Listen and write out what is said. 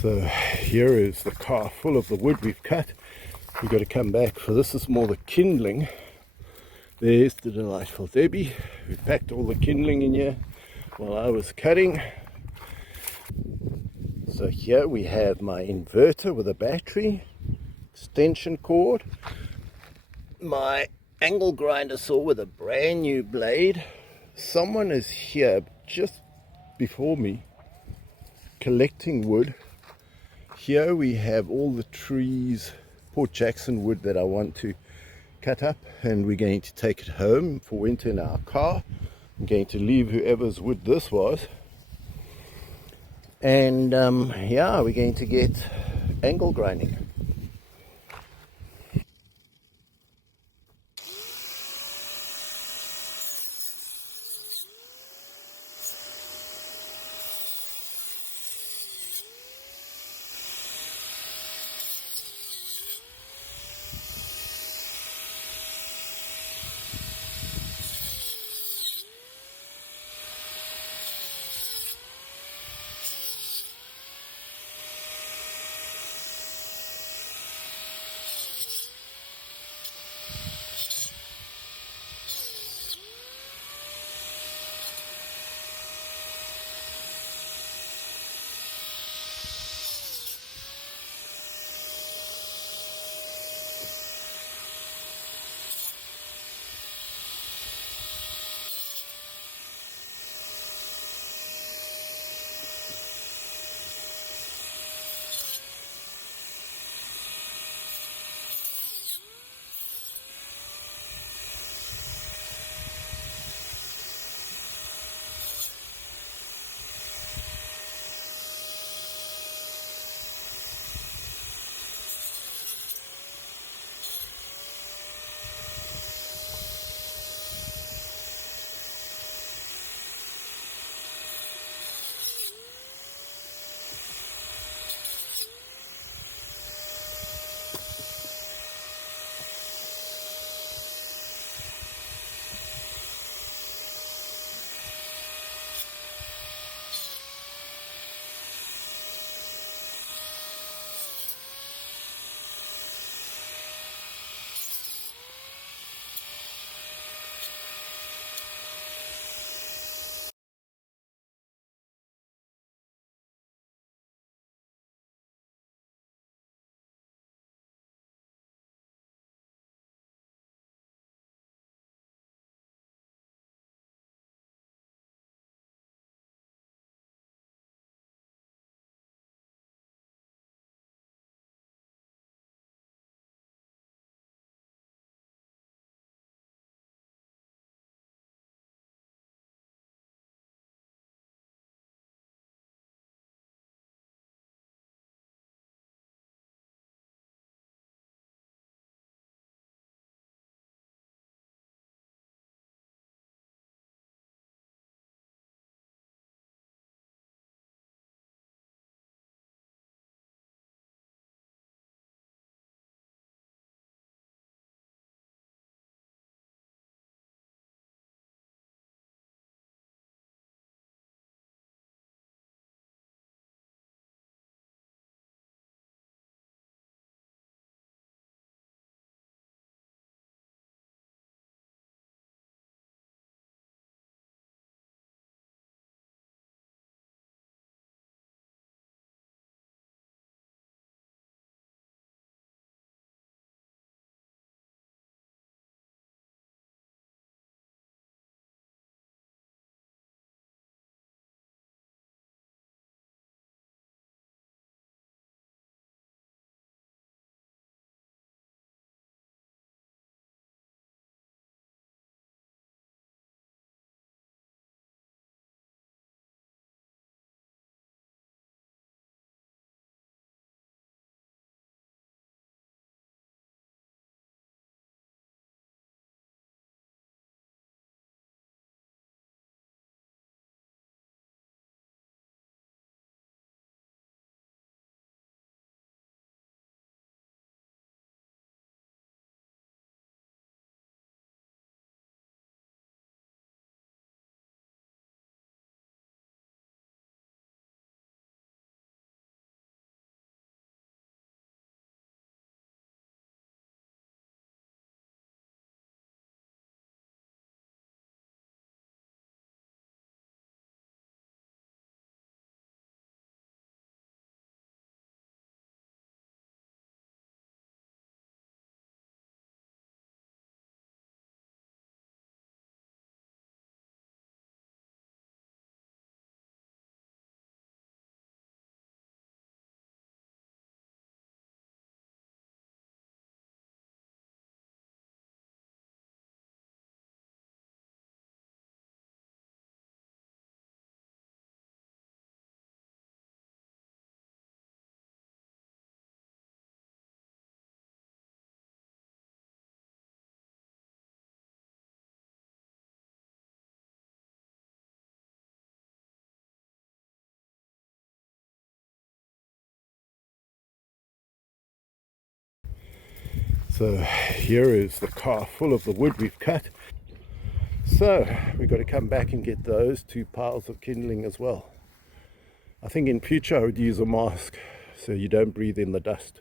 So here is the car full of the wood we've cut. We've got to come back for this. Is more the kindling. There's the delightful Debbie. We packed all the kindling in here while I was cutting. So here we have my inverter with a battery, extension cord, my angle grinder saw with a brand new blade. Someone is here just before me collecting wood. Here we have all the trees, Port Jackson wood that I want to cut up, and we're going to take it home for winter in our car. I'm going to leave whoever's wood this was, and yeah, we're going to get angle grinding. So here is the car full of the wood we've cut. So we've got to come back and get those 2 piles of kindling as well. I think in future I would use a mask so you don't breathe in the dust.